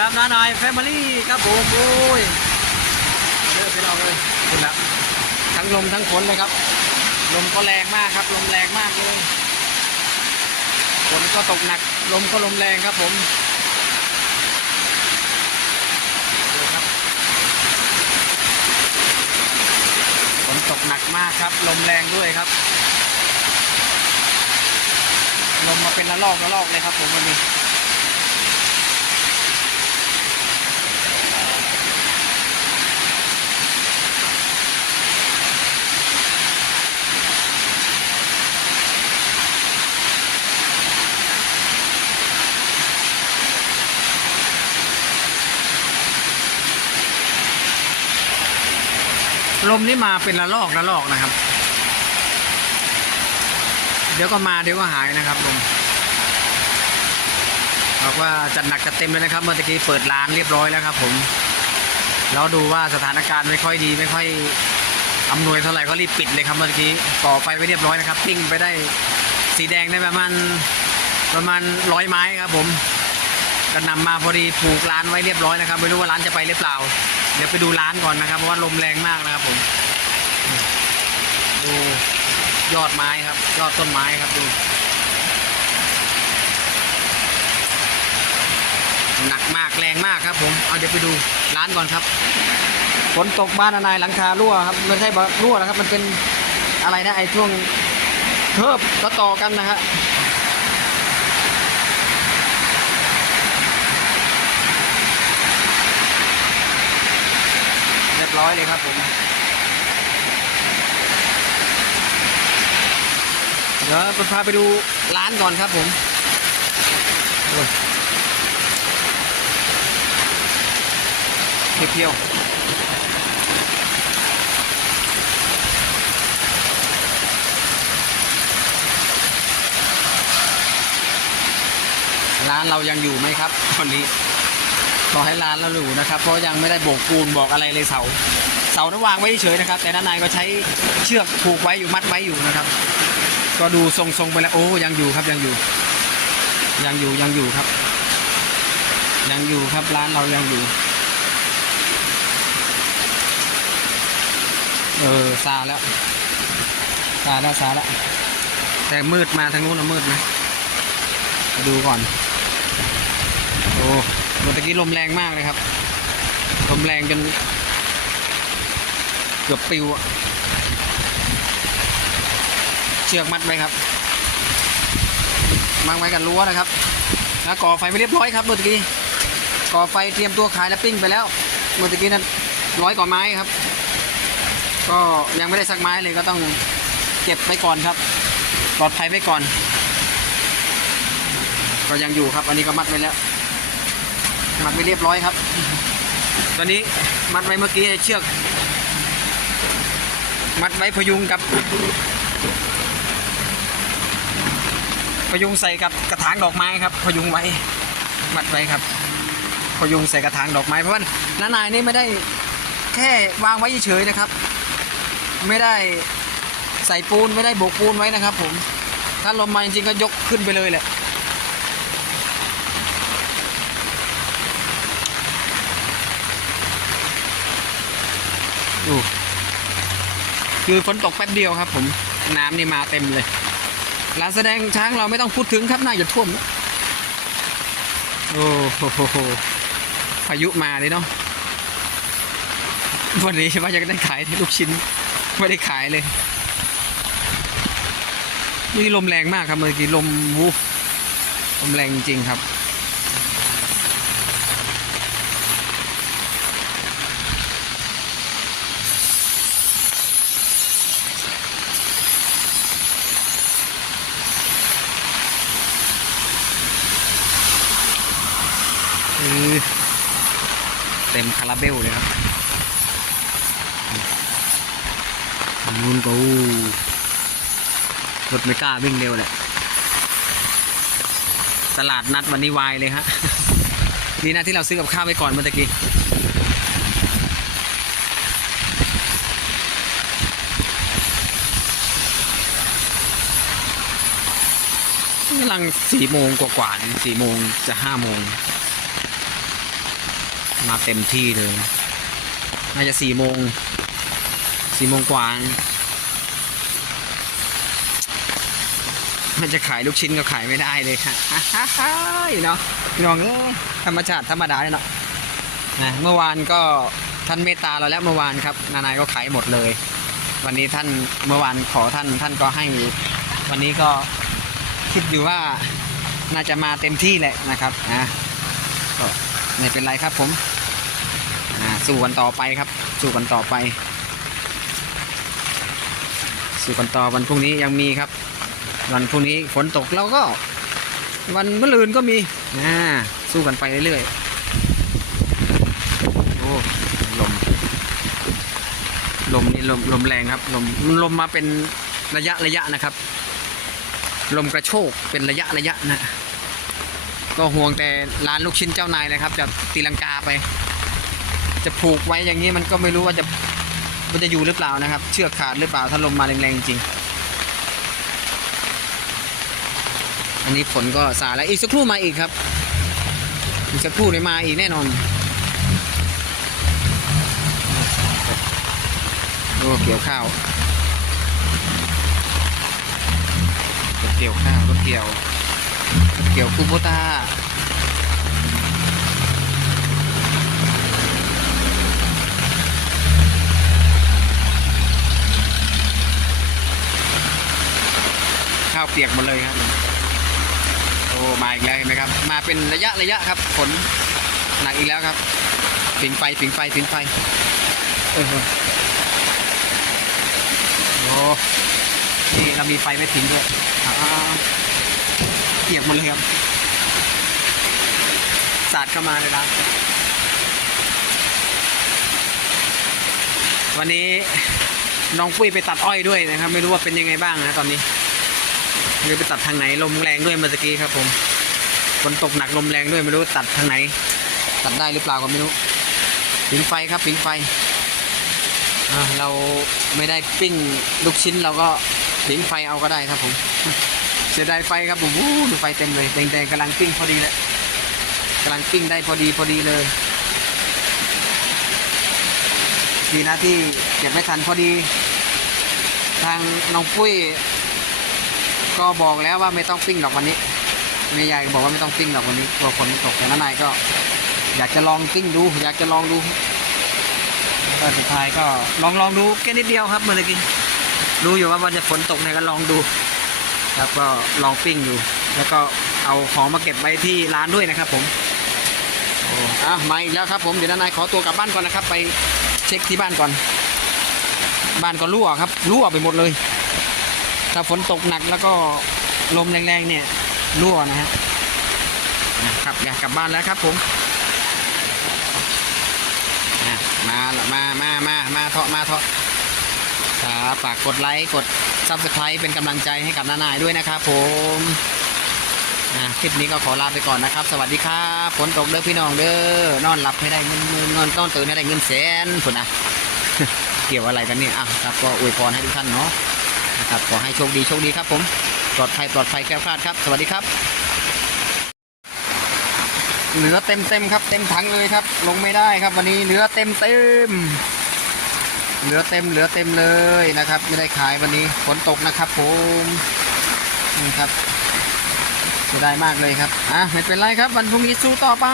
ครับน้าหน่อยแฟมิลี่ครับผมโอ้ยเลิกไปเราเลยคุณละทั้งลมทั้งฝนเลยครับ ลมก็แรงมากครับ ลมแรงมากเลยฝนก็ตกหนัก ลมก็ลมแรงครับผมดูครับฝนตกหนักมากครับ ลมแรงด้วยครับ ลมมาเป็นระลอกระลอกเลยครับผมวันนี้ ลมนี่มาเป็นระลอกระลอกนะครับ เดี๋ยวก็มาเดี๋ยวก็หายนะครับลมบอกว่าจัดหนักจัดเต็มเลยนะครับ เมื่อตะกี้เปิดร้านเรียบร้อยแล้วครับ ผมแล้วดูว่าสถานการณ์ไม่ค่อยดีไม่ค่อยอำนวยเท่าไหร่ก็รีบปิดเลยครับเมื่อกี้ก่อไฟไว้เรียบร้อยนะครับปิ้งไปได้สีแดงได้ประมาณประมาณร้อยไม้ครับ ผมก็นำมาพอดีผูกร้านไว้เรียบร้อยนะครับ ไม่รู้ว่าร้านจะไปหรือเปล่า ดี๋ยวไปดูร้านก่อนนะครับ เพราะว่าลมแรงมากนะครับผม ดูยอดไม้ครับ ยอดต้นไม้ครับดูหนักมากแรงมากครับผม เอาเดี๋ยวไปดูร้านก่อนครับ ฝนตกบ้านนายหลังคารั่วครับไม่ใช่รั่วนะครับ มันเป็นอะไรนะไอ้ช่วงเทิบก็ต่อกันนะฮะ ร้อยเลยครับผมเดี๋ยวจะพาไปดูร้านก่อนครับผมเพียวร้านเรายังอยู่ไหมครับวันนี้ ขอให้ร้านเราอยู่นะครับเพราะยังไม่ได้โบกปูนบอกอะไรเลยเสา เสานั้นวางไว้เฉยนะครับ แต่ด้านในก็ใช้เชือกผูกไว้อยู่มัดไว้อยู่นะครับ ก็ดูทรงๆไปแล้วโอ้ยังอยู่ครับยังอยู่ ยังอยู่ยังอยู่ครับ ยังอยู่ครับร้านเรายังอยู่เออซาแล้วซาแล้วซาแล้วแต่มืดมาทางนู้นนะมืดนะมดูก่อน โอ้ เมื่อกี้ลมแรงมากเลยครับ ลมแรงจนเกือบปิวอะเชือกมัดไว้ครับมัดไว้กับรั้วนะครับแล้วก่อไฟไปเรียบร้อยครับเมื่อกี้ก่อไฟเตรียมตัวขายแล้วปิ้งไปแล้ว เมื่อกี้นั้นร้อยกว่าไม้ครับ ก็ยังไม่ได้สักไม้เลยก็ต้องเก็บไปก่อนครับปลอดภัยไว้ก่อน ก็ยังอยู่ครับ อันนี้ก็มัดไว้แล้ว มัดไว้เรียบร้อยครับ ตอนนี้มัดไว้เมื่อกี้เชือก มัดไว้พยุงกับ พยุงใส่กับกระถางดอกไม้ครับ พยุงไว้มัดไว้ครับ พยุงใส่กระถางดอกไม้เพราะว่าน้านายนี่ไม่ได้แค่วางไว้เฉยๆนะครับ ไม่ได้ใส่ปูนไม่ได้โบกปูนไว้นะครับ ผม ถ้าลมมาจริงๆก็ยกขึ้นไปเลยแหละ ดู คือฝนตกแป๊บเดียวครับ ผมน้ำนี่มาเต็มเลยร้านแสดงช้างเราไม่ต้องพูดถึงครับน่าจะท่วมโอ้โหพายุมาเลยเนาะวันนี้ว่าจะได้ขายที่ลูกชิ้นไม่ได้ขายเลย นี่ลมแรงมากครับเมื่อกี้ลมวูฟลมแรงจริงครับ คาราเบลเลยครับทางนู้นก็อู้รถไม่กล้าวิ่งเร็วแหละตลาดนัดวันนี้วายเลยฮะดีนะที่เราซื้อกับข้าวไปก่อนเมื่อตะกี้กำลังสี่โมงกว่าๆเนี่ยสี่โมงจะห้าโมง มาเต็มที่เลย น่าจะสี่โมงสี่โมงกว่ามันจะขายลูกชิ้นก็ขายไม่ได้เลยค่ะเนาะพี่น้องเอ้ยธรรมชาติธรรมดาเลยเนาะนะเมื่อวานก็ท่านเมตตาเราแล้วเมื่อวานครับ นานายก็ขายหมดเลย วันนี้ท่านเมื่อวานขอท่านท่านก็ให้ วันนี้ก็คิดอยู่ว่าน่าจะมาเต็มที่แหละนะครับนะก็ไม่เป็นไรครับผม สู้กันต่อไปครับ สู้กันต่อไป สู้กันต่อวันพรุ่งนี้ยังมีครับ วันพรุ่งนี้ฝนตกเราก็ วันมะรืนก็มีอ่าสู้กันไปเรื่อยๆโอ้ลมลมนี่ลมลมแรงครับลมมันลมมาเป็นระยะระยะนะครับ ลมกระโชกเป็นระยะระยะนะ ก็ห่วงแต่ร้านลูกชิ้นเจ้านายนะครับจะตีลังกาไป จะผูกไว้อย่างนี้มันก็ไม่รู้ว่าจะมันจะอยู่หรือเปล่านะครับ เชือกขาดหรือเปล่าถ้าลมมาแรงๆจริง อันนี้ฝนก็สาแล้วอีกสักครู่มาอีกครับ อีกสักครู่เนี่ยมาอีกแน่นอนโอ้เกี่ยวข้าวเกี่ยวข้าวรถเกี่ยวเกี่ยวคูโบต้า เปียกหมดเลยครับโอ้มาอีกแล้วเห็นไหมครับ มาเป็นระยะระยะครับฝนหนักอีกแล้วครับผิงไฟผิงไฟผิงไฟเออโอ้นี่เรามีไฟไม่ทิ้งด้วยเปียกหมดเลยครับสาดเข้ามาเลยนะวันนี้น้องปุ้ยไปตัดอ้อยด้วยนะครับ ไม่รู้ว่าเป็นยังไงบ้างนะตอนนี้ ไม่รู้ไปตัดทางไหนลมแรงด้วยเมื่อกี้ครับผมฝนตกหนักลมแรงด้วยไม่รู้ตัดทางไหน ตัดได้หรือเปล่าก็ไม่รู้ผิงไฟครับผิงไฟเราไม่ได้ปิ้งลูกชิ้นเราก็ผิงไฟเอาก็ได้ครับผมเสียดายไฟครับผมวู้ดูไฟเต็มเลยแดงๆกำลังปิ้งพอดีเลยกำลังปิ้งได้พอดีพอดีเลยดีนะที่เก็บไม่ทันพอดี ทางน้องปุ้ย ก็บอกแล้วว่าไม่ต้องปิ้งหรอกวันนี้แม่ยายบอกว่าไม่ต้องปิ้งหรอกวันนี้กลัวฝนตกแต่น้านายก็ อยากจะลองปิ้งดู อยากจะลองดูก็สุดท้ายก็ลองลองดูแค่นิดเดียวครับเมื่อกี้รู้อยู่ว่าวันจะฝนตกเนี่ยก็ลองดู ครับก็ลองปิ้งอยู่ แล้วก็เอาของมาเก็บไว้ที่ร้านด้วยนะครับ ผมโอ้อ้าวมาอีกแล้วครับผมเดี๋ยวนายขอตัวกลับบ้านก่อนนะครับ ไปเช็คที่บ้านก่อน บ้านก็รั่วครับรั่วไปหมดเลย ถ้าฝนตกหนักแล้วก็ลมแรงๆเนี่ยรั่วนะฮะนะครับอยากกลับบ้านแล้วครับผมมาละมามามามาเถาะมาเถาะครับฝากกดไลค์กดซับสไครต์เป็นกำลังใจให้กับน้านายด้วยนะครับผมคลิปนี้ก็ขอลาไปก่อนนะครับ สวัสดีครับฝนตกเด้อพี่น้องเด้อนอนหลับให้ได้เงินเงินนอนต้อนตื่นให้ได้เงินแสนฝนนะเกี่ยวอะไรกันเนี่ยอะครับก็อวยพรให้ทุกท่านเนาะ นะครับขอให้โชคดีโชคดีครับผมปลอดภัยปลอดภัยแคล้วคลาดครับ สวัสดีครับ เหลือเต็มเต็มครับ เต็มถังเลยครับ ลงไม่ได้ครับ วันนี้เหลือเต็มเต็มเหลือเต็มเหลือเต็มเลยนะครับ ไม่ได้ขายวันนี้ฝนตกนะครับ ผมนี่ครับเสียดายมากเลยครับอะไม่เป็นไรครับ วันพรุ่งนี้สู้ต่อไป